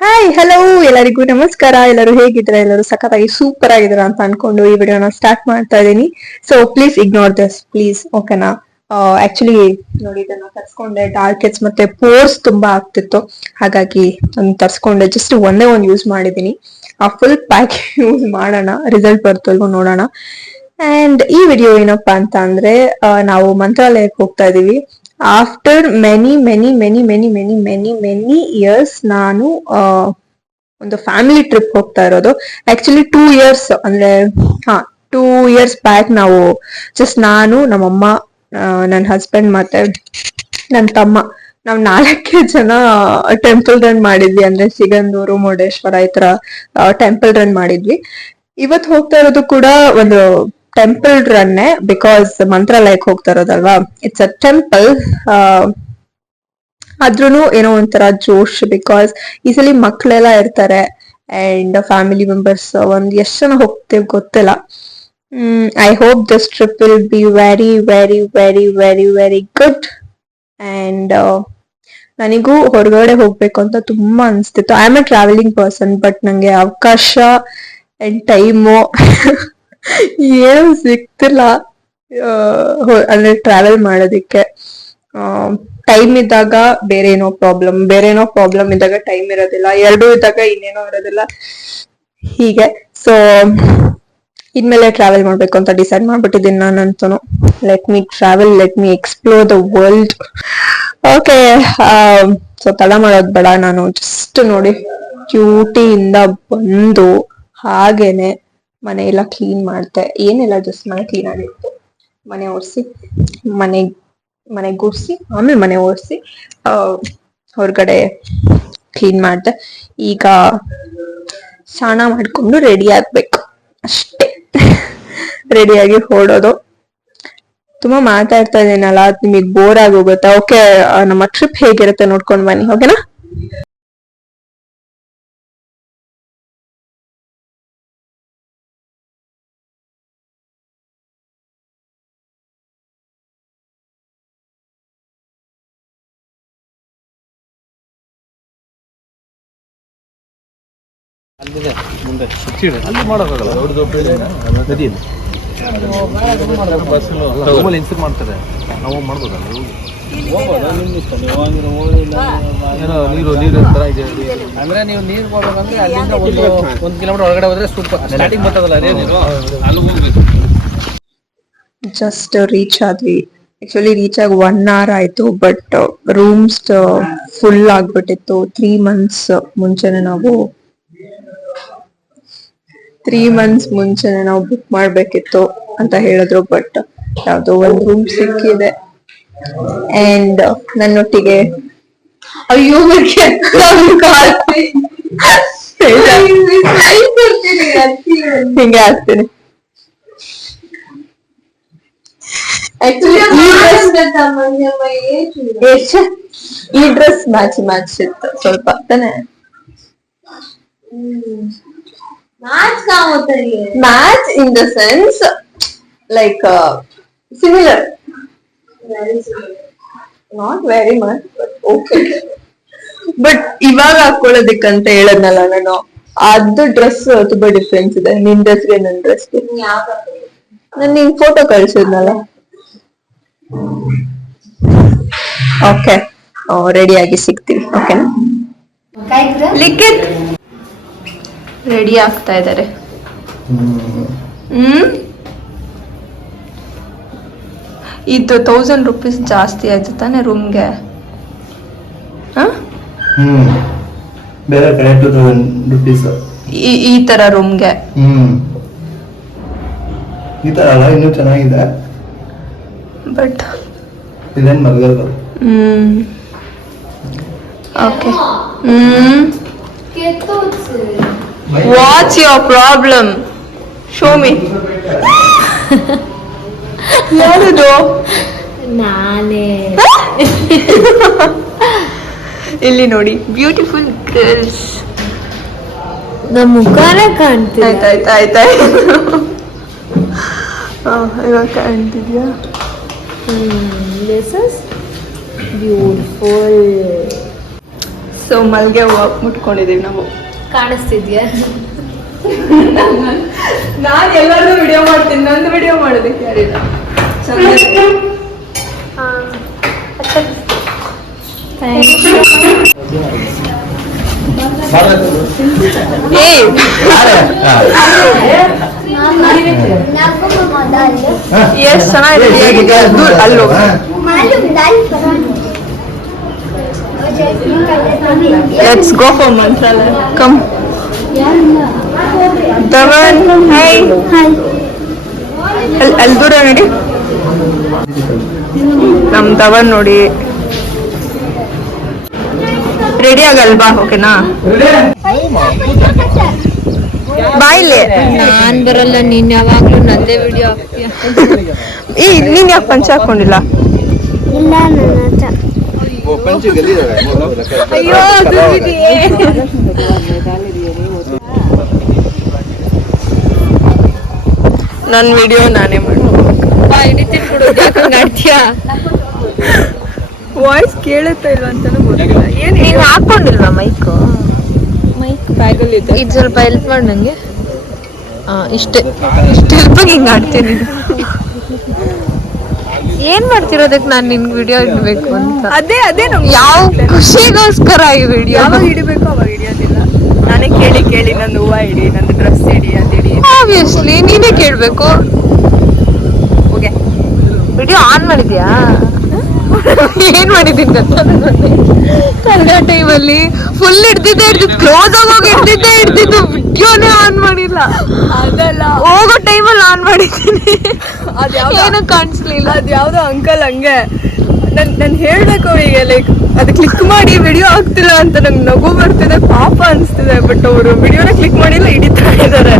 Hi hello ಎಲ್ಲರಿಗೂ ನಮಸ್ಕಾರ. ಎಲ್ಲರೂ ಹೇಗಿದ್ದೀರಾ? ಎಲ್ಲರೂ ಸಖತ್ತಾಗಿ ಸೂಪರ್ ಆಗಿದ್ದೀರಾ ಅಂತ ಅನ್ಕೊಂಡು ಈ ವಿಡಿಯೋನ ಸ್ಟಾರ್ಟ್ ಮಾಡ್ತಾ ಇದ್ದೀನಿ. So please ignore this please, ಓಕೆನಾ? ಆಕ್ಚುಲಿ ನೋಡಿ, ಇದನ್ನ ತರ್ಸ್ಕೊಂಡೆ, ಡಾರ್ಕ್ ಮತ್ತೆ ಪೋರ್ಸ್ ತುಂಬಾ ಆಗ್ತಿತ್ತು, ಹಾಗಾಗಿ ನಾನು ತರ್ಸ್ಕೊಂಡೆ. ಜಸ್ಟ್ ಒಂದೇ ಒಂದು ಯೂಸ್ ಮಾಡಿದೀನಿ. ಆ ಫುಲ್ ಪ್ಯಾಕ್ ಯೂಸ್ ಮಾಡೋಣ, ರಿಸಲ್ಟ್ ಬರ್ತಲ್ವೋ ನೋಡೋಣ. ಅಂಡ್ ಈ ವಿಡಿಯೋ ಏನಪ್ಪಾ ಅಂತ ಅಂದ್ರೆ, ನಾವು ಮಂತ್ರಾಲಯಕ್ಕೆ ಹೋಗ್ತಾ ಇದೀವಿ. After many many many many many many many years ನಾನು ಒಂದು ಫ್ಯಾಮಿಲಿ ಟ್ರಿಪ್ ಹೋಗ್ತಾ ಇರೋದು. ಆಕ್ಚುಲಿ 2 ಇಯರ್ಸ್ ಅಂದ್ರೆ, ಹಾ 2 ಇಯರ್ಸ್ ಬ್ಯಾಕ್ ನಾವು ಜಸ್ಟ್ ನಾನು, ನಮ್ಮಮ್ಮ, ನನ್ನ ಹಸ್ಬೆಂಡ್ ಮತ್ತೆ ನನ್ನ ತಮ್ಮ, ನಾವ್ 4 ಜನ ಟೆಂಪಲ್ ರನ್ ಮಾಡಿದ್ವಿ. ಅಂದ್ರೆ ಸಿಗಂದೂರು, ಮುರುಡೇಶ್ವರ ಈ ತರ ಟೆಂಪಲ್ ರನ್ ಮಾಡಿದ್ವಿ. ಇವತ್ ಹೋಗ್ತಾ ಇರೋದು ಕೂಡ ಒಂದು ಟೆಂಪಲ್ ರನ್ನೇ, ಬಿಕಾಸ್ ಮಂತ್ರಾಲಯಕ್ಕೆ ಹೋಗ್ತಾ ಇರೋದಲ್ವಾ. It's a temple. ಆದ್ರೂನು ಏನೋ ಒಂಥರ ಜೋಶ್, ಬಿಕಾಸ್ ಈ ಸಲ ಮಕ್ಳೆಲ್ಲ ಇರ್ತಾರೆ ಅಂಡ್ ಫ್ಯಾಮಿಲಿ ಮೆಂಬರ್ಸ್ ಎಷ್ಟ್ ಜನ ಹೋಗ್ತೇವೆ ಗೊತ್ತಿಲ್ಲ. I hope this trip will be very very very very very good. And ನನಗೂ ಹೊರಗಡೆ ಹೋಗ್ಬೇಕು ಅಂತ ತುಂಬಾ ಅನ್ಸ್ತಿತ್ತು. I am a travelling person, but ನಂಗೆ ಅವಕಾಶ ಅಂಡ್ ಟೈಮು ಏನು ಸಿಗ್ತಿಲ್ಲ ಅಂದ್ರೆ ಟ್ರಾವೆಲ್ ಮಾಡೋದಿಕ್ಕೆ. ಟೈಮ್ ಇದ್ದಾಗ ಬೇರೇನೋ ಪ್ರಾಬ್ಲಮ್ ಇದ್ದಾಗ ಟೈಮ್ ಇರೋದಿಲ್ಲ, ಎರಡೂ ಇದ್ದಾಗ ಇನ್ನೇನೋ ಇರೋದಿಲ್ಲ, ಹೀಗೆ. ಸೊ ಇನ್ಮೇಲೆ ಟ್ರಾವೆಲ್ ಮಾಡ್ಬೇಕು ಅಂತ ಡಿಸೈಡ್ ಮಾಡ್ಬಿಟ್ಟಿದ್ದೀನಿ ನಾನಂತೂ. Let me travel, let me explore the world. Okay, so ತಡ ಮಾಡೋದ್ ಬೇಡ. ನಾನು ಜಸ್ಟ್ ನೋಡಿ, ಡ್ಯೂಟಿಯಿಂದ ಬಂದು ಹಾಗೇನೆ ಮನೆ ಎಲ್ಲ ಕ್ಲೀನ್ ಮಾಡ್ತೆ. ಏನಿಲ್ಲ, ಜಸ್ಟ್ ಮನೆ ಕ್ಲೀನ್ ಆಗಿತ್ತು, ಮನೆ ಒರೆಸಿ, ಮನೆ ಗುಡ್ಸಿ, ಆಮೇಲೆ ಮನೆ ಒರೆಸಿ ಹೊರಗಡೆ ಕ್ಲೀನ್ ಮಾಡ್ದೆ. ಈಗ ಸ್ನಾನ ಮಾಡ್ಕೊಂಡು ರೆಡಿ ಆಗ್ಬೇಕು ಅಷ್ಟೇ. ರೆಡಿಯಾಗಿ ಹೊರಡೋದು. ತುಂಬಾ ಮಾತಾಡ್ತಾ ಇದ್ದೀನಲ್ಲ, ನಿಮಗೆ ಬೋರ್ ಆಗೋಗುತ್ತಾ? ಓಕೆ, ನಮ್ಮ ಟ್ರಿಪ್ ಹೇಗಿರುತ್ತೆ ನೋಡ್ಕೊಂಡು ಬನ್ನಿ, ಓಕೆನಾ? ಅಲ್ಲಿದೆ ಮುಂದೆ ಅಲ್ಲಿ ಮಾಡೋಕ್ಕಾಗಲ್ಲ, ನದಿ ಬಸ್ ಇನ್ಸೂರ್ ಮಾಡ್ತಾರೆ, ನಾವು ಮಾಡ್ಬೋದಲ್ಲ. ನೀರು ತರ ಇದೆ ಅಂದ್ರೆ, ನೀವು ನೀರು ಹೋಗ್ಬೇಕಂದ್ರೆ ಅಲ್ಲಿಂದ ಒಂದು ಕಿಲೋಮೀಟರ್ ಒಳಗಡೆ ಹೋದ್ರೆ ಸೂಪರ್ ಸ್ಟಾರ್ಟಿಂಗ್ ಬರ್ತದಲ್ಲ ಅದೇ ನೀರು, ಅಲ್ಲಿ ಹೋಗ್ಬೇಕು. ಜಸ್ಟ್ ರೀಚ್ ಆದ್ವಿ. ಆಕ್ಚುಲಿ ರೀಚ್ ಆಗಿ 1 hour ಆಯ್ತು, ಬಟ್ ರೂಮ್ಸ್ ಫುಲ್ ಆಗ್ಬಿಟ್ಟಿತ್ತು. 3 months ಮುಂಚೆನೆ ನಾವು 3 months ಮುಂಚೆನೆ ನಾವು ಬುಕ್ ಮಾಡ್ಬೇಕಿತ್ತು ಅಂತ ಹೇಳಿದ್ರು, ಬಟ್ ಯಾವ್ದೋ ಒಂದು ರೂಮ್ ಸಿಕ್ಕಿದೆ. ಅಂಡ್ ನನ್ನೊಟ್ಟಿಗೆ, ಅಯ್ಯೋ ಹಿಂಗೆ ಆಗ್ತೀನಿ. ಈ ಡ್ರೆಸ್ ಮ್ಯಾಚ್ ಇತ್ತು ಸ್ವಲ್ಪ ತಾನೆ. Match in the sense like similar, not very much, but okay. But ಇವಾಗ ಹಾಕೊಳ್ಳೋದಿಕ್ಕಂತ ಹೇಳದ್ನಲ್ಲ ನಾನು, ಅದು ಡ್ರೆಸ್ ತುಂಬಾ ಡಿಫ್ರೆನ್ಸ್ ಇದೆ ನಿನ್ ಡ್ರೆಸ್ಗೆ ನನ್ ಡ್ರೆಸ್ಗೆ. ನಾನು ನಿಂಗೆ ಫೋಟೋ ಕಳ್ಸಿದ್ನಲ್ಲ. ಓಕೆ, ರೆಡಿಯಾಗಿ ಸಿಗ್ತೀವಿ, ಓಕೆನಾ? ಲಿಖಿತ್ ರೆಡಿ ಆಗ್ತಾ ಇದ್ದಾರೆ. ಇದು 1000 rupees ಜಾಸ್ತಿ ಆಯ್ತು ತಾನೆ ರೂಮ್ಗೆ? ಬೇರೆ ಕಡೆ 2000 rupees ಈ ತರ ರೂಮ್ಗೆ. ಈ ತರ ಅಲ್ಲ, ಇನ್ನೂ ಚೆನ್ನಾಗಿದೆ, ಬಟ್ ಇದೇನ್ ಮಲ್ಗಲ್ದು. Okay. What's your problem? Show me. ಯಾರದು? ನಾನೇ. ಇಲ್ಲಿ ನೋಡಿ, ಬ್ಯೂಟಿಫುಲ್ ಗರ್ಲ್ಸ್. ನಮ್ಮ ಮುಖನೇ ಕಾಣ್ತಿದೆ. ಆಯ್ತಾಯ್ತು ಇವಾಗ ಕಾಣ್ತಿದ್ಯಾ? This is beautiful. ಸೊ ಮಲ್ಗೆ ಹೂವು ಮುಟ್ಕೊಂಡಿದೀವಿ ನಾವು. ಕಾಣಿಸ್ತಿದ್ಯಾ? ನಾನು ಎಲ್ಲರೂ ವಿಡಿಯೋ ಮಾಡ್ತೀನಿ, ನಂದು ವಿಡಿಯೋ ಮಾಡೋದಕ್ಕೆ ಯಾರಿಲ್ಲ. ಎಸ್ ಚೆನ್ನಾಗಿದೆ. ಅಲ್ಲೋ let's go for Mantralaya. Come Dhawan, hi. ಅಲ್ಲಿ ದೂರ ನೋಡಿ, ನಮ್ ಧವನ್ ನೋಡಿ ರೆಡಿ ಆಗಲ್ವಾ? ಓಕೆನಾ, ಬಾಯ್ಲೆ. ನಾನ್ ಬರಲ್ಲ, ನೀನ್ ಯಾವಾಗ್ಲೂ ನಂದೇ ವಿಡಿಯೋ ಹಾಕ್ತೀಯ. ನೀನ್ ಯಾಕೆ ಪಂಚ ಹಾಕೊಂಡಿಲ್ಲ? ಅಯ್ಯೋ ನನ್ ವಿಡಿಯೋ ನಾನೇ ಮಾಡ್ತೀಯಾ? ವಾಯ್ಸ್ ಕೇಳುತ್ತಾ ಇಲ್ವಾ ಅಂತಾನು ಗೊತ್ತಿಲ್ಲ. ಏನ್ ನೀನ್ ಹಾಕೊಂಡಿಲ್ವಾ ಮೈಕ್ ಬ್ಯಾಗಲ್ಲಿ ಇದೆ. ಇದು ಸ್ವಲ್ಪ ಹೆಲ್ಪ್ ಮಾಡಿ ನಂಗೆ. ಇಷ್ಟೇ ಹೆಲ್ಪ್ ಹಿಂಗ್ ಆಡ್ತೀನಿ. ಏನ್ ಮಾಡ್ತಿರೋದಕ್ಕೆ ನಾನು ನಿನ್ಗೆ ವಿಡಿಯೋ ಇಡ್ಬೇಕು ಅಂತ? ಅದೇ ಯಾವ ಖುಷಿಗೋಸ್ಕರ ಈ ವಿಡಿಯೋ? ಯಾವಾಗ ಹಿಡಿಬೇಕು ಅವಾಗ ಹಿಡಿಯೋದಿಲ್ಲ. ನಾನೇ ಕೇಳಿ ನಂದು ಹೂವ ಇಡಿ, ನಂದು ಡ್ರೆಸ್ ಇಡಿ, ಅದಿಡಿ. ಆಬ್ವಿಯಸ್ಲಿ ನೀನೇ ಕೇಳ್ಬೇಕು. ಓಕೆ, ವಿಡಿಯೋ ಆನ್ ಮಾಡಿದ್ಯಾ? ಏನ್ ಮಾಡಿದ್ದೀನಿ ಗೊತ್ತಾ? ಕಳೆದ ಟೈಮಲ್ಲಿ ಫುಲ್ ಹಿಡ್ದಿದ್ದು ಕ್ಲೋಸ್ ಆಗೋಗಿ ಹಿಡ್ದಿದ್ದು ವಿಡಿಯೋನೇ ಆನ್ ಮಾಡಿಲ್ಲ. ಅದಲ್ಲ, ಹೋಗೋ ಟೈಮಲ್ಲಿ ಆನ್ ಮಾಡಿದ್ದೀನಿ. ಏನೋ ಕಾಣಿಸ್ಲಿಲ್ಲ. ಅದ್ಯಾವ್ದೋ ಅಂಕಲ್ ಹಂಗೆ ನಾನು ಹೇಳ್ಬೇಕು ಅವರಿಗೆ, ಲೈಕ್ ಅದು ಕ್ಲಿಕ್ ಮಾಡಿ ವಿಡಿಯೋ ಆಗ್ತಿಲ್ಲ ಅಂತ ನಂಗೆ ನಗು ಬರ್ತಿದೆ, ಪಾಪ ಅನಿಸ್ತಿದೆ. ಬಟ್ ಅವರು ವಿಡಿಯೋನ ಕ್ಲಿಕ್ ಮಾಡಿಲ್ಲ, ಹಿಡಿತಾ ಇದ್ದಾರೆ.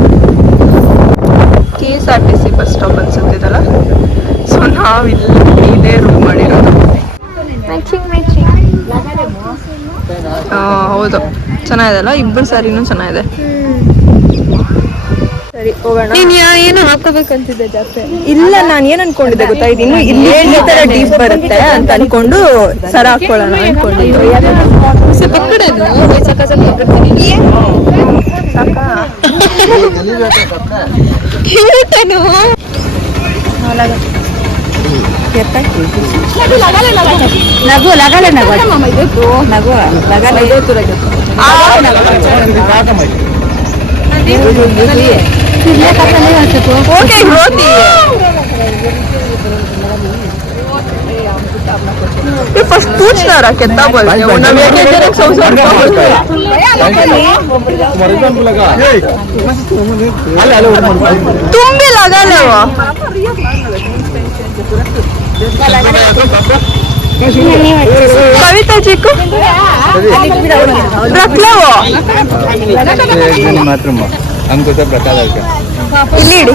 KSRTC ಬಸ್ ಸ್ಟಾಪ್ ಅನ್ಸುತ್ತಿದ್ದಲ್ಲ. ಸೊ ನಾವು ಇದೇ ರೂಮ್ ಮಾಡಿರೋದು. ಹೌದು, ಚೆನ್ನಾಗಿದೆ ಅಲ್ಲ? ಇಬ್ಬರು ಸಾರಿನೂ ಚೆನ್ನಾಗಿದೆ. ಸರಿ ಹೋಗೋಣ. ನೀನ್ ಏನು ಹಾಕೋಬೇಕಂತಿದ್ದೆ ಜಾಸ್ತಿ? ಇಲ್ಲ, ನಾನು ಏನ್ ಅನ್ಕೊಂಡಿದ್ದೆ ಗೊತ್ತಾ, ಇದು ಇನ್ನು ಇಲ್ಲಿ ಈ ತರ ಡೀಪ್ ಬರುತ್ತೆ ಅಂತ ಅನ್ಕೊಂಡು ಸರ ಹಾಕೊಳ್ಳೋಣ ಅನ್ಕೊಂಡಿದ್ದು. ಸ್ವಲ್ಪ ಕಡೆನು ಕ್ಯೂಟನು. ನಗು ಲಗಾಲೆ ओके होती है ये फर्स्ट पूछना रहा कितना बोलते हो ना मैं कहते रख सौ तुम भी लगा ले वो कविता जी को रख लो वो मात्र हमको सब बता लड़का लीड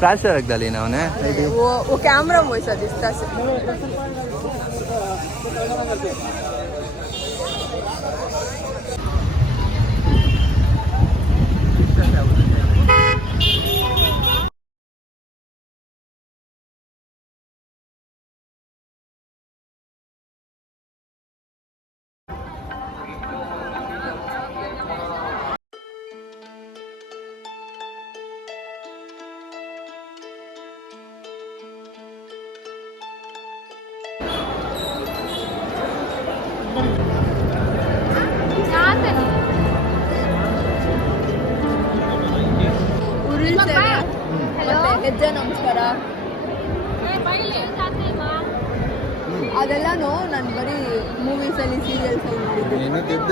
प्राच रख डाली ना उन्हें वो कैमरा वैसा दिखता है ಹೆಜ್ಜೆ ನಮಸ್ಕಾರ ಅದೆಲ್ಲಾನು ನಾನು ಬರೀ ಮೂವೀಸ್ ಅಲ್ಲಿ ಸೀರಿಯಲ್ಸ್ ಅಲ್ಲಿ ನೋಡಿದ್ದೆ.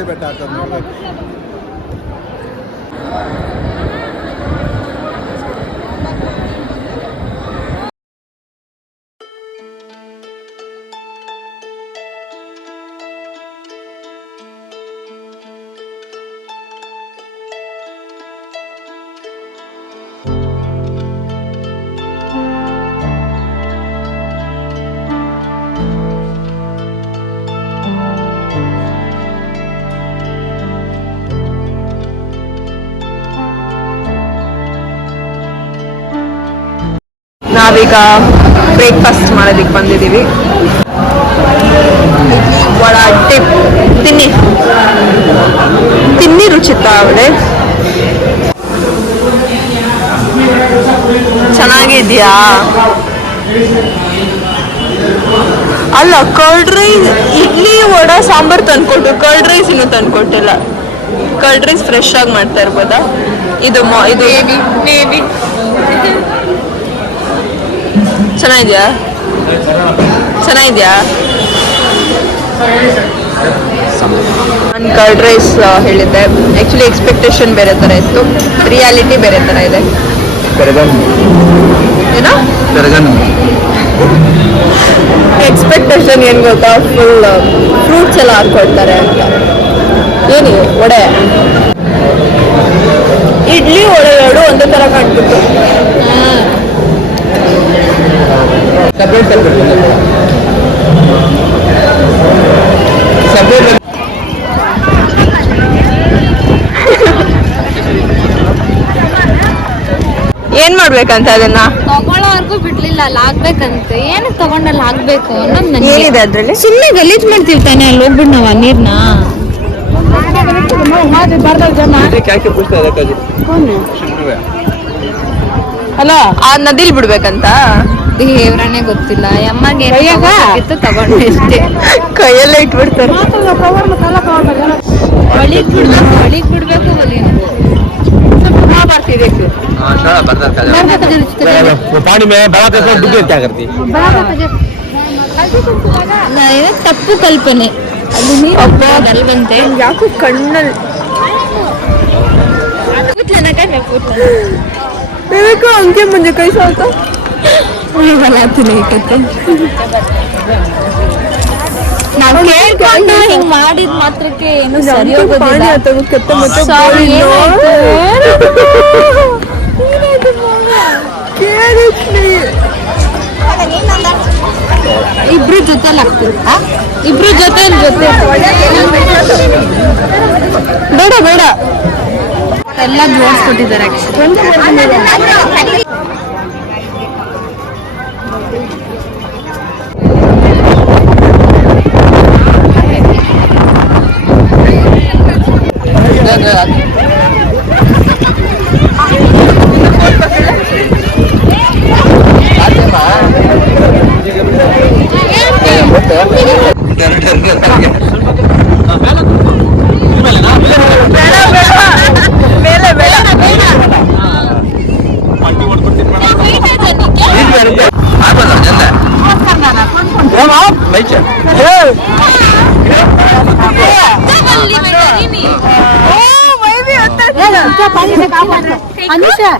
ಈಗ ಬ್ರೇಕ್ಫಾಸ್ಟ್ ಮಾಡೋದಕ್ಕೆ ಬಂದಿದ್ದೀವಿ. ಇಡ್ಲಿ ವಡ ಟಿಪ್ ತಿನ್ನಿ ತಿನ್ನಿ ರುಚಿತ ಅವಳೆ ಚೆನ್ನಾಗಿದ್ಯಾ? ಅಲ್ಲ ಕರ್ಡ್ ರೈಸ್ ಇಡ್ಲಿ ವಡ ಸಾಂಬಾರ್ ತಂದ್ಕೊಟ್ಟು ಕರ್ಡ್ ರೈಸ್ ಇನ್ನೂ ತಂದ್ಕೊಟ್ಟಿಲ್ಲ. ಕರ್ಡ್ ರೈಸ್ ಫ್ರೆಶ್ ಆಗಿ ಮಾಡ್ತಾ ಇರ್ಬೋದಾ? ಇದು ಮೇಬಿ ಚೆನ್ನಾಗಿದ್ಯಾ? ನಾನು ಕರ್ಡ್ ರೈಸ್ ಹೇಳಿದ್ದೆ. ಆ್ಯಕ್ಚುಲಿ ಎಕ್ಸ್ಪೆಕ್ಟೇಷನ್ ಬೇರೆ ಥರ ಇತ್ತು, ರಿಯಾಲಿಟಿ ಬೇರೆ ಥರ ಇದೆ. ಏನೋ ಎಕ್ಸ್ಪೆಕ್ಟೇಷನ್ ಏನು ಗೊತ್ತಾ, ಫುಲ್ ಫ್ರೂಟ್ಸ್ ಎಲ್ಲ ಹಾಕ್ಕೊಡ್ತಾರೆ ಅಂತ. ಏನಿದೆ ವಡೆ, ಇಡ್ಲಿ ವಡೆ ಎರಡು ಒಂದೇ ಥರ ಕಾಣ್ತಿತ್ತು. ಏನ್ ಮಾಡ್ಬೇಕಂತ ಅದನ್ನ ತಗೊಳ್ಳೋವರೆಗೂ ಬಿಡ್ಲಿಲ್ಲ, ಅಲ್ಲಿ ಆಗ್ಬೇಕಂತೆ. ಏನಕ್ಕೆ ತಗೊಂಡಲ್ಲಿ ಆಗ್ಬೇಕು ಅನ್ನೋದು ನನಗೆ. ಏನಿದೆ ಅದ್ರಲ್ಲಿ? ಸುಮ್ಮನೆ ಗಲೀಜ್ ಮಾಡ್ತೀವಿ ತಾನೆ, ಅಲ್ಲಿ ಹೋಗ್ಬಿಡ್ ನಾವ್ ಆ ನೀರ್ನ. ಅಲ್ಲ ಆ ನದಿಲ್ ಬಿಡ್ಬೇಕಂತ ದೇವ್ರನೇ ಗೊತ್ತಿಲ್ಲ. ಅಮ್ಮಗೆ ಏನಾಗಿತ್ತು ತಗೊಂಡು ಅಷ್ಟೇ. ಕೈಯಲ್ಲೇ ಇಟ್ಬಿಡ್ತಾರೆ. ಒಳಿಗ್ ಬಿಡ್ಬೇಕು ಒಲಿನ. ತಪ್ಪು ಕಲ್ಪನೆ. ಅಲ್ಲಿ ನೀರು ಬಂತೆ ಯಾಕೋ ಕಣ್ಣಲ್ಲಿ ಹಂಗೆ ಮುಂದೆ ಕೈ ಸಾಲ್ತ ನಾವು ಕೇಳ್ಕೊಂಡು ಹಿಂಗ್ ಮಾಡಿದ ಮಾತ್ರಕ್ಕೆ ಏನು ಸರಿ ಹೋಗೋದಿಲ್ಲ. ಇಬ್ರು ಜೊತೆಲಿ ಆಗ್ತೀವಿ. ಇಬ್ರು ಜೊತೆ ಬೇಡ ಎಲ್ಲ ಜೋಡಿಸ್ಕೊಟ್ಟಿದ್ದಾರೆ. ಅನುಷಾ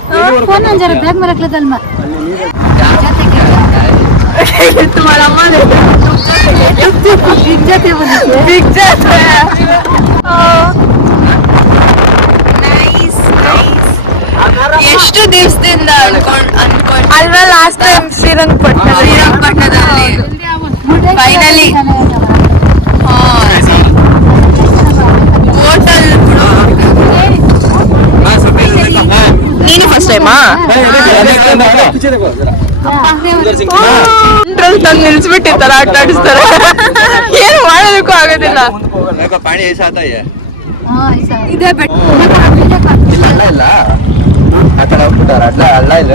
ಫೋನ್ ಜರ ಬ್ಯಾಗ್ ಮರಕ್ಲದಲ್ಮ ಎಷ್ಟು ದಿವಸದಿಂದ ಅಲ್ವಾ ಲಾಸ್ಟ್ ಟೈಮ್ ಶ್ರೀರಂಗಪಟ್ಟಣದಲ್ಲಿ ಫೈನಲಿ ಹೋಟೆಲ್. ನೀನು ಫಸ್ಟ್ ಟೈಮಾ ತಂದು ನಿಲ್ಸ್ಬಿಟ್ಟಿರ್ತಾರ, ಆಟ ಆಡಿಸ್ತಾರ. ಏನು ಮಾಡೋದಕ್ಕೂ ಆಗೋದಿಲ್ಲ. ಇದೇ ಬೆಟ್ಟ ಇಲ್ಲ ಆ ಕಡೆ ಹೋಗ್ಬಿಟ್ಟಾರ. ಅಲ್ಲ ಇಲ್ಲ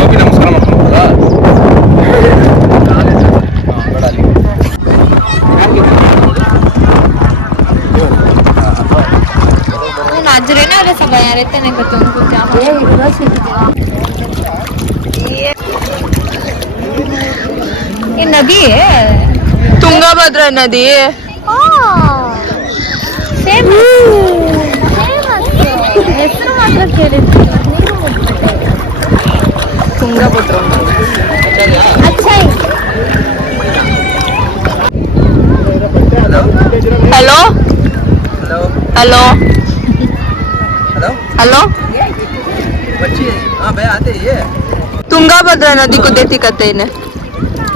ಹೋಗಿ ನಮಸ್ಕಾರ ಮಾಡ್ಕೊಂಡ್ಬೋದಾ? नाजरे ना वाले सब आया रहते नहीं करते उनको क्या ये नदी है ತುಂಗಭದ್ರಾ ನದಿ. ಸೇಮ್ ಹೆಸರು ಮಾತ್ರ ಕೇಳಿದ್ವಿ. Tungabhadra hello hello hello Tungabhadra ನದಿ को देती कहते इन्हें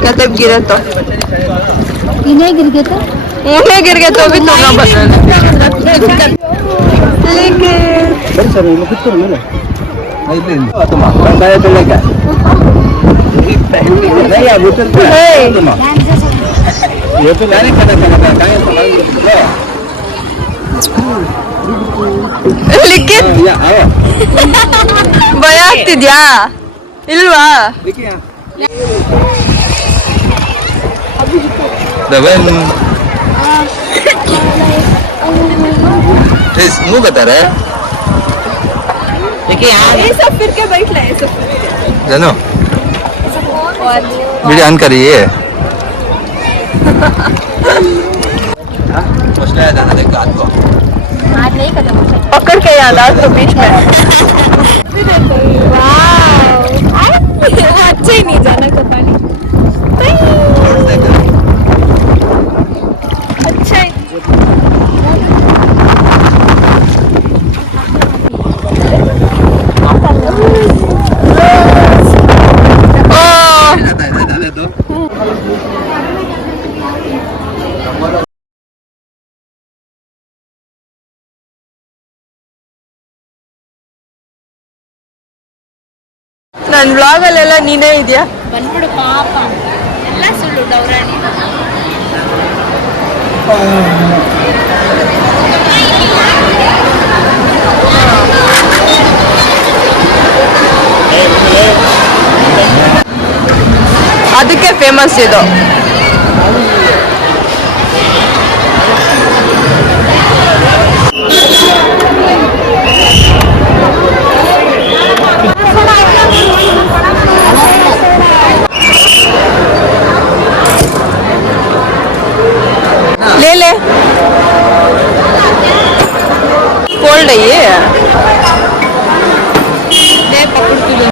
कहते गिरे तो ಇನೇಗಿರ್ಗೈತೆ ಉಣ್ಣೆಗಿರ್ಗೆ ತೋಬಿ ಭಯ ಆಗ್ತಿದ್ಯಾ ಇಲ್ವಾ मुंह बता रहा है ये सब फिर के बैठ ले सब जानो वीडियो ऑन करिए पकड़ के याद आ तो बीच में अच्छे नहीं जाना को पानी अच्छा है ನನ್ ಬ್ಲಾಗ್ ಅಲ್ಲೆಲ್ಲ ನೀನೇ ಇದೆಯಾ ಬಂದ್ಬಿಡು ಪಾಪ ಎಲ್ಲ ಸುಳ್ಳು ಡೌರಾಣಿ ಅದಕ್ಕೆ ಫೇಮಸ್ ಇದು ले ले कोल्ड है ये ले पकड़ के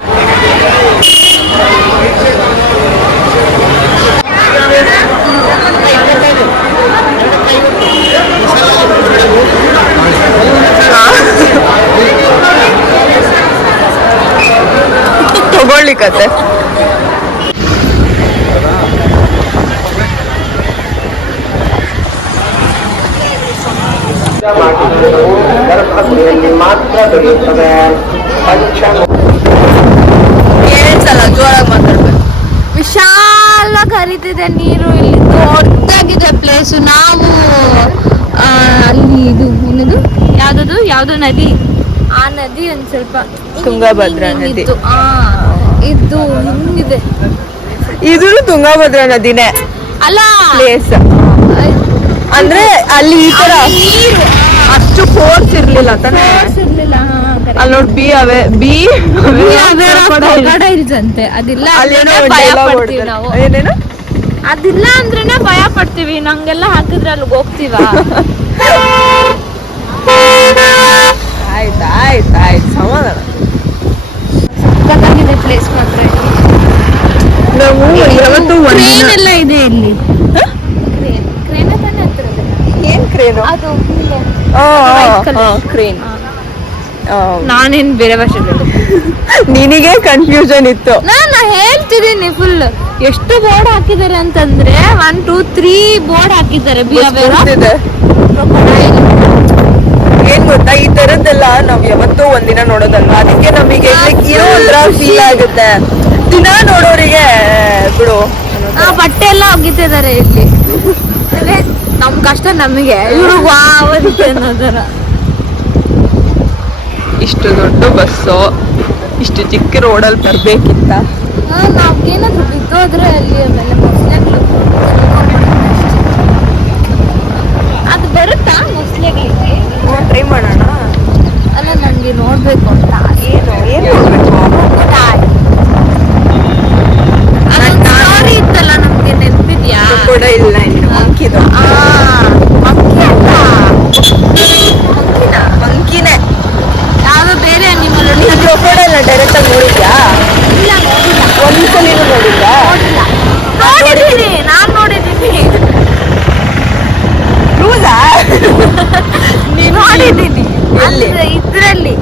ತಗೊಳ್ಳಿಕತ್ತೆ ಏನ್ಸಲ್ಲ ಜೋರಾಗಿ ಮಾತಾಡ್ಬೇಕು ವಿಶಾಲವಾಗಿ ಹರಿತಿದೆ ನೀರು ಇಲ್ಲಿ ದೊಡ್ಡದಾಗಿದೆ ಪ್ಲೇಸ್ ನಾವು ಅಲ್ಲಿ ಇದು ಏನದು ಯಾವ್ದು ನದಿ ಆ ನದಿ ಒಂದ್ ಸ್ವಲ್ಪ ತುಂಗಭದ್ರಾ ನದಿ. ಇತ್ತು. ಇದು ಹಿಂಗಿದೆ ಇದು ತುಂಗಭದ್ರಾ ನದಿನೇ ಅಲ್ಲ ಪ್ಲೇಸ್ ಅಂದ್ರೆ ಅಲ್ಲಿ ಈ ತರ ನೀರು ಅಷ್ಟು ಫೋರ್ಸ್ ಇರ್ಲಿಲ್ಲ ತಾನೇ ಇರ್ಲಿಲ್ಲ ಅಲ್ಲಿ ನೋಡಿ ಬಿ ಅವೇ ಬಿ ಇಲ್ಸಂತೆ ಅದಿಲ್ಲ ಅಲ್ಲೇನೋ ಅಂದ್ರೇನೆ ಭಯ dialogue ಪಡ್ತೀವಿ ಹೊಡ್ತಾರೆ. ನಾವು ಏನೇನು ಅದಿಲ್ಲ ಅಂದ್ರೇನೆ ಭಯ ಪಡ್ತೀವಿ ನಂಗೆಲ್ಲ ಹಾಕಿದ್ರೆ ಅಲ್ಲಿಗೆ ಹೋಗ್ತೀವ ಆಯ್ತು ಸಮಾಧಾನ ಸಕ್ಕತ್ತಾಗಿದೆ ಪ್ಲೇಸ್ ಮಾತ್ರ ನಾವು ಯಾವತ್ತು ಕ್ರೇನ್ ಎಲ್ಲ ಇದೆ ಇಲ್ಲಿ ಕ್ರೇನ್ ತಾನೇ ಹತ್ತಿರದಿಲ್ಲ ಏನ್ ಕ್ರೇನು ಅದು ಕ್ರೇನ್ ನಾನೇನ್ ಬೇರೆ ಭಾಷೆ ನಿನಗೆ ಕನ್ಫ್ಯೂಷನ್ ಇತ್ತು ನಾನು ಹೇಳ್ತಿದ್ದೀನಿ ಫುಲ್ ಎಷ್ಟು ಬೋರ್ಡ್ ಹಾಕಿದ್ದಾರೆ ಅಂತಂದ್ರೆ 1 2 3 ಬೋರ್ಡ್ ಹಾಕಿದ್ದಾರೆ ಗೊತ್ತಿದೆ. ಏನ್ ಗೊತ್ತಾ ಈ ತರದ್ದೆಲ್ಲ ನಾವ್ ಯಾವತ್ತೂ ಒಂದಿನ ನೋಡೋದಲ್ವಾ ಅದಕ್ಕೆ ನಮಗೆ ಇರೋ ಒಂಥರ ಫೀಲ್ ಆಗುತ್ತೆ ದಿನ ನೋಡೋರಿಗೆ ಬಿಡು ಬಟ್ಟೆ ಎಲ್ಲ ಒಗಿತಿದ್ದಾರೆ ಇಲ್ಲಿ ಅದೇ ನಮ್ ಕಷ್ಟ ನಮಗೆ ಇವ್ರು ವಾವತ್ತೆ ಅನ್ನೋದರ ಇಷ್ಟು ದೊಡ್ಡ ಬಸ್ಸು ಇಷ್ಟು ಚಿಕ್ಕ ರೋಡಲ್ಲಿ ಬರ್ಬೇಕಿತ್ತ ನಾವೇನಾದ್ರು ಬಿದ್ದೋದ್ರೆ ಅಲ್ಲಿ ಆಮೇಲೆ ಮೊಸಳೆಗಳು ಅದು ಬರುತ್ತಾ ಮೊಸಳೆಗಳಿಗೆ ಟ್ರೈ ಮಾಡೋಣ ಅಲ್ಲ ನಂಗೆ ನೋಡ್ಬೇಕು ಅಂತ ಏನು ಸ್ಟೋರಿ ಇತ್ತಲ್ಲ ನಮ್ಗೆ ನೆನಪಿದ್ಯಾ ಕೂಡ ಇಲ್ಲ ಇನ್ನು ಮಂಕಿದು ಮಂಕಿ ಅಲ್ಲ ಮಂಕಿನೇ ಯಾವ್ದೋ ಬೇರೆ ಅನಿಮಲ್ ಕ್ರೊಕೊಡೈಲ್ ಎಲ್ಲ ಡೈರೆಕ್ಟ್ ಆಗಿ ನೋಡಿದ್ಯಾ ಇಲ್ಲ ನೋಡಿಲ್ಲ ಒಂದ್ಸಲಿನೂ ನೋಡಿದ್ಯಾ ನೋಡಿದ್ದೀನಿ ನಾನು ನೋಡಿದ್ದೀನಿ ಲೂಸಾ ನೋಡಿದ್ದೀನಿ ಎಲ್ಲಿ? ಇದ್ರಲ್ಲಿ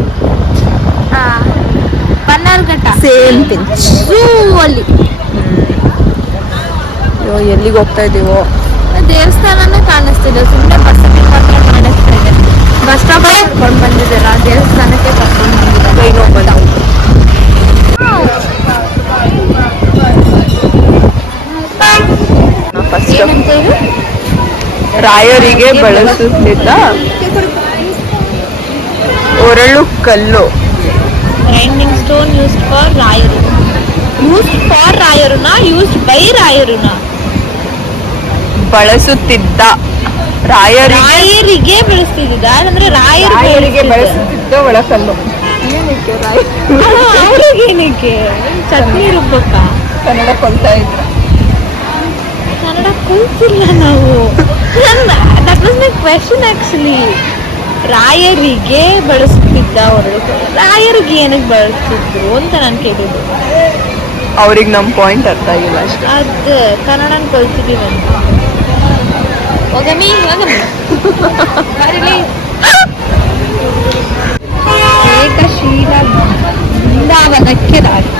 ಬನ್ನಾರ್ಘಟ್ಟ ಸೇಮ್ ಥಿಂಗ್ ಝೂ ಅಲ್ಲಿ ಎಲ್ಲಿಗೆ ಹೋಗ್ತಾ ಇದೀವೋ ದೇವಸ್ಥಾನನೇ ಕಾಣಿಸ್ತಿದೆ, ಸುಮ್ಮನೆ ಬಸ್ಸಲ್ಲಿ ಮಾತ್ರ ಕಾಣಿಸ್ತಾ ಇದೆ. ಬಸ್ ಸ್ಟಾಪ್ ಕರ್ಕೊಂಡು ಬಂದಿದ್ದೀರಾ, ದೇವಸ್ಥಾನಕ್ಕೆ ಕರ್ಕೊಂಡು ಬಂದಿದ್ದಾರೆ. ಏನಂತ ಹೇಳಿ? ರಾಯರಿಗೆ ಬಳಸುತ್ತಿದ್ದ ಒರಳು ಕಲ್ಲು. ಗ್ರೈಂಡಿಂಗ್ ಸ್ಟೋನ್ ಯೂಸ್ಡ್ ಫಾರ್ ರಾಯರು. ಯೂಸ್ಡ್ ಫಾರ್ ರಾಯರುನಾ ಯೂಸ್ಡ್ ಬೈ ರಾಯರುನಾ? ಬಳಸುತ್ತಿದ್ದ ರಾಯರಿಗೆ ಬಳಸ್ತಿದ್ದ ಅಂದ್ರೆ ರಾಯರಿಗೆ ಬಳಸುತ್ತಿದ್ದ ಒಳಕಲ್ಲು. ಅವ್ರಿಗೇನಕ್ಕೆ ಚಟ್ನಿ ರುಬ್ಬಕ್ಕ ಕನ್ನಡ ಕಲ್ತಾ ಇದ್ರು. ಕನ್ನಡ ಕಲ್ತಿಲ್ಲ ನಾವು. That was my question actually. ರಾಯರಿಗೆ ಬಳಸುತ್ತಿದ್ದ ಒರಳು, ರಾಯರಿಗೆ ಏನಕ್ಕೆ ಬಳಸ್ತಿದ್ರು ಅಂತ ನಾನು ಕೇಳಿದ್ದು. ಅವ್ರಿಗೆ ನಮ್ಮ ಪಾಯಿಂಟ್ ಅರ್ಥ ಆಗಿಲ್ಲ ಅಷ್ಟೇ. ಅದು ಕನ್ನಡನ ಕಲ್ತಿದ್ದೀವಂತ. ಹೋಗಮಿ ಹೋಗಮಿ ಏಕಶೀಲ ಬೃಂದಾವನಕ್ಕೆ ದಾರಿ.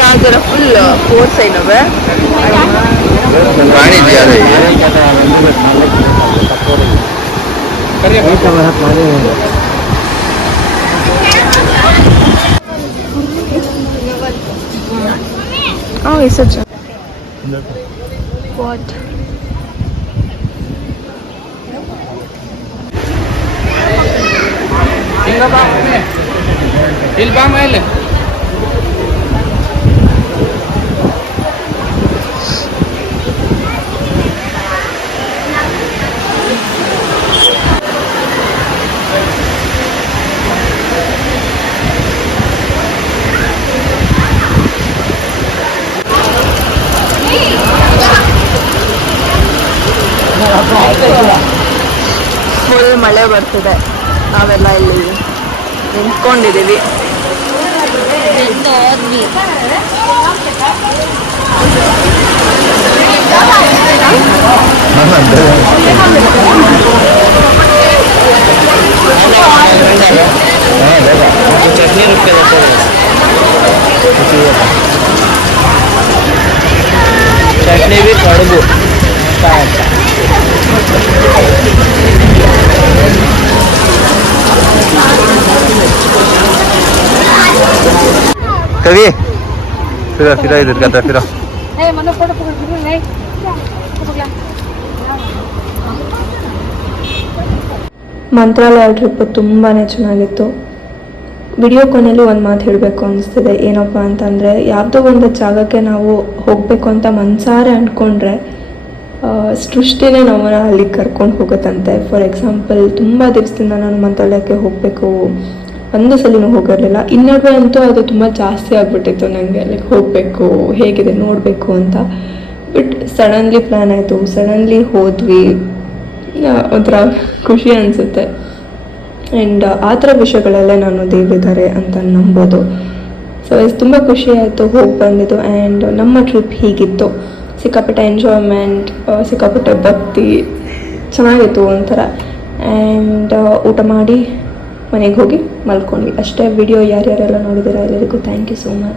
ಯಾವ್ದಾರ ಫುಲ್ ಫೋರ್ಸ್ ಏನವೆ ವಾಣಿಜ್ಯ ಅದೇ Oh, it's such a... What? ಇಲ್ಲಿ ಬಾ ಮೇಲೆ. ಫುಲ್ ಮಳೆ ಬರ್ತಿದೆ. ನಾವೆಲ್ಲ ಇಲ್ಲಿ ನಿಂತ್ಕೊಂಡಿದ್ದೀವಿ. ಚಟ್ನಿ ಬಿ ಕಡುಬು. कभी फिर इधर करता फिर ಮಂತ್ರಾಲಯ ಟ್ರಿಪ್ ತುಂಬಾ ಚೆನ್ನಾಗಿತ್ತು. ವಿಡಿಯೋ ಕೊನೆಯಲ್ಲಿ ಒಂದು ಮಾತು ಹೇಳಬೇಕು ಅನಿಸ್ತಿದೆ. ಏನಪ್ಪ ಅಂತಂದರೆ, ಯಾವುದೋ ಒಂದು ಜಾಗಕ್ಕೆ ನಾವು ಹೋಗಬೇಕು ಅಂತ ಮನಸಾರೆ ಅಂದ್ಕೊಂಡ್ರೆ ಸೃಷ್ಟಿನೇ ನಮ್ಮನ್ನು ಅಲ್ಲಿಗೆ ಕರ್ಕೊಂಡು ಹೋಗುತ್ತಂತೆ. ಫಾರ್ ಎಕ್ಸಾಂಪಲ್, ತುಂಬ ದಿವಸದಿಂದ ನಾನು ಮಂತ್ರಾಲಯಕ್ಕೆ ಹೋಗಬೇಕು, ಒಂದು ಸಲಿನೂ ಹೋಗಿರಲಿಲ್ಲ. ಈ ನಡುವೆ ಅಂತೂ ಅದು ತುಂಬ ಜಾಸ್ತಿ ಆಗಿಬಿಟ್ಟಿತ್ತು ನನಗೆ, ಲೈಕ್ ಹೋಗಬೇಕು, ಹೇಗಿದೆ ನೋಡಬೇಕು ಅಂತ. ಬಟ್ ಸಡನ್ಲಿ ಪ್ಲ್ಯಾನ್ ಆಯಿತು, ಸಡನ್ಲಿ ಹೋದ್ವಿ. ಒಂಥರ ಖುಷಿ ಅನಿಸುತ್ತೆ. ಆ್ಯಂಡ್ ಆ ಥರ ವಿಷಯಗಳಲ್ಲೇ ನಾನು ದೇವರಿದ್ದಾರೆ ಅಂತ ನಂಬೋದು. ಸೊ ತುಂಬ ಖುಷಿ ಆಯಿತು ಹೋಗಿ ಬಂದಿದ್ದು. ಆ್ಯಂಡ್ ನಮ್ಮ ಟ್ರಿಪ್ ಹೀಗಿತ್ತು. ಸಿಕ್ಕಾಪಟ್ಟೆ ಎಂಜಾಯ್ಮೆಂಟ್, ಸಿಕ್ಕಾಪಟ್ಟೆ ಭಕ್ತಿ, ಚೆನ್ನಾಗಿತ್ತು ಒಂಥರ. ಆ್ಯಂಡ್ ಊಟ ಮಾಡಿ ಮನೆಗೆ ಹೋಗಿ ಮಲ್ಕೊಂಡ್ವಿ ಅಷ್ಟೇ. ವಿಡಿಯೋ ಯಾರ್ಯಾರೆಲ್ಲ ನೋಡಿದ್ದೀರಾ ಎಲ್ಲರಿಗೂ ಥ್ಯಾಂಕ್ ಯು ಸೋ ಮಚ್.